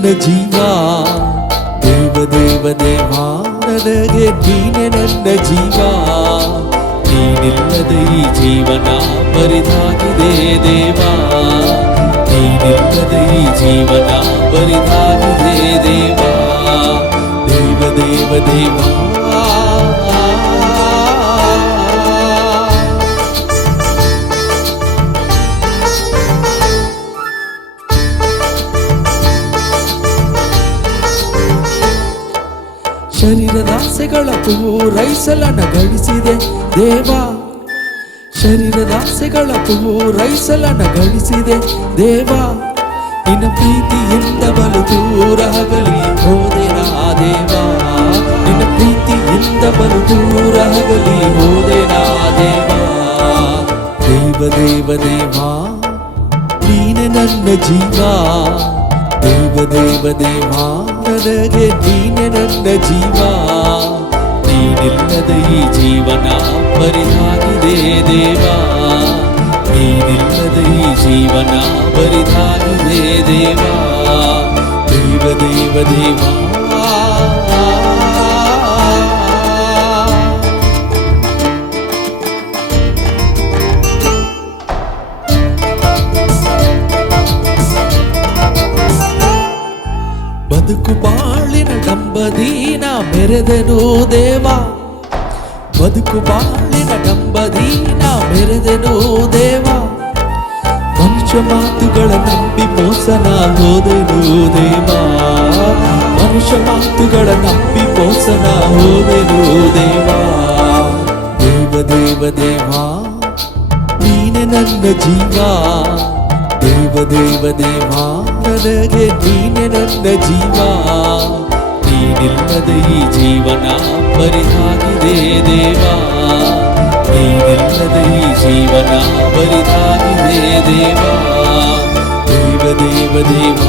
ನನ್ನ ಜೀವ ದೇವ ದೇವ ದೇವ ನನಗೆ ನೀನೆ ನನ್ನ ಜೀವ ನೀನಿಲ್ಲದೆ ಈ ಜೀವನ ಬರಿದಾಗಿದೆ ದೇವ ನೀನಿಲ್ಲದೆ ಈ ಜೀವನ ಬರಿದಾಗಿದೆ ದೇವ ದೇವ ದೇವ ದೇವ ಶರೀರದ ಆಸೆಗಳ ಪೂರೈಸಲನ ಗಳಿಸಿದೆ ದೇವ ಶರೀರದ ಆಸೆಗಳ ಪೂರೈಸಲನ ಗಳಿಸಿದೆ ದೇವ ನಿನ್ನ ಪ್ರೀತಿಯಿಂದ ಬಲು ದೂರಾಗಲಿ ಹೋದೆ ನಾ ದೇವ ನಿನ್ನ ಪ್ರೀತಿಯಿಂದ ಬಲು ದೂರಾಗಲಿ ಹೋದೆ ನಾ ದೇವ ದೇವ ದೇವ ದೇವ ನೀನೆ ನನ್ನ ಜೀವ ದೇವ ದೇವ ದೇವ ನನಗೆ ನೀನೆ ನನ್ನ ಜೀವ ನೀನಿಲ್ಲದೆ ಈ ಜೀವನ ಬರಿದಾಗಿದೆ ದೇವ ನೀನಿಲ್ಲದೆ ಈ ಜೀವನ ಬರಿದಾಗಿದೆ ದೇವ ದೇವ ದೇವ ದೇವ ಬದುಕು ಬಾಳಿನ ಡಂಬದೀನ ಮೆರೆದೆನು ದೇವ ಬದುಕು ಬಾಳಿನ ಡಂಬದೀನ ಮೆರೆದೆನು ದೇವ ಮನುಷ್ಯ ಮಾತುಗಳ ನಂಬಿ ಮೋಸನ ಹೋದೆನು ದೇವ ಮನುಷ್ಯ ಮಾತುಗಳ ನಂಬಿ ಮೋಸನ ಹೋದೆನು ದೇವ ದೇವ ದೇವ ದೇವ ನೀನೆ ನನ್ನ ಜೀವ ದೇವ ದೇವ ದೇವ ನನಗೆ ನೀನೆ ನನ್ನ ಜೀವ ನೀನಿಲ್ಲದೆ ಈ ಜೀವನ ಬರಿದಾಗಿದೆ ದೇವ ನೀನಿಲ್ಲದೆ ಈ ಜೀವನ ಬರಿದಾಗಿದೆ ದೇವ ದೇವ ದೇವ ದೇವ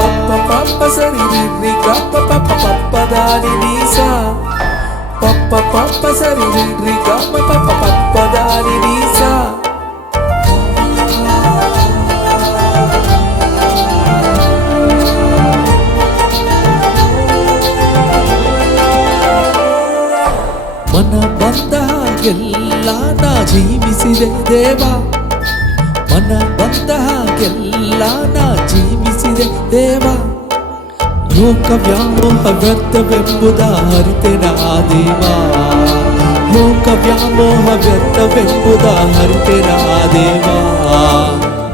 ಪಪ್ಪ ಪಪ್ಪ ಸರಿ ರಿ ಗಪ್ಪ ಪಪ್ಪ ಪಪ್ಪ ದಾರಿ ನೀಸ ಪಪ್ಪ ಪಪ್ಪ ಸರಿ ರಿ ಗಪ್ಪ ಪಪ್ಪ ಪಪ್ಪ ದಾರಿ ನೀಸ ಮನ ಬಂದ ಹಾಗೆಲ್ಲ ನಾ ಜೀವಿಸಿದೆ ದೇವ ಮನ ಬಂದ ಹಾಗೆಲ್ಲ ನಾ ಜೀವಿಸಿದೆ ದೇವ ಲೋಕ ವ್ಯಾಮೋಹ ವ್ಯರ್ಥವೆಂಬುದ ಅರಿತೆ ನಾ ದೇವ ಲೋಕ ವ್ಯಾಮೋಹ ವ್ಯರ್ಥವೆಂಬುದ ಅರಿತೆ ನಾ ದೇವ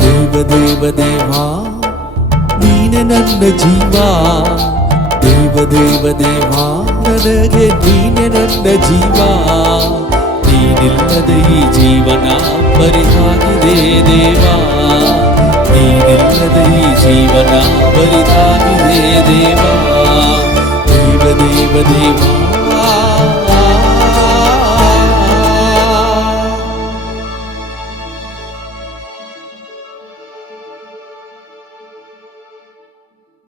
ದೇವ ದೇವ ದೇವ ನೀನೆ ನನ್ನ ಜೀವ ದೇವ ದೇವ ದೇವ ನನಗೆ ನೀನೆ ನನ್ನ ಜೀವ ನೀನಿಲ್ಲದೆ ಈ ಜೀವನ ಬರಿದಾಗಿದೆ ದೇವ ನೀನಿಲ್ಲದೆ ಈ ಜೀವನ ಬರಿದಾಗಿದೆ ದೇವ ದೇವ ದೇವ ದೇವ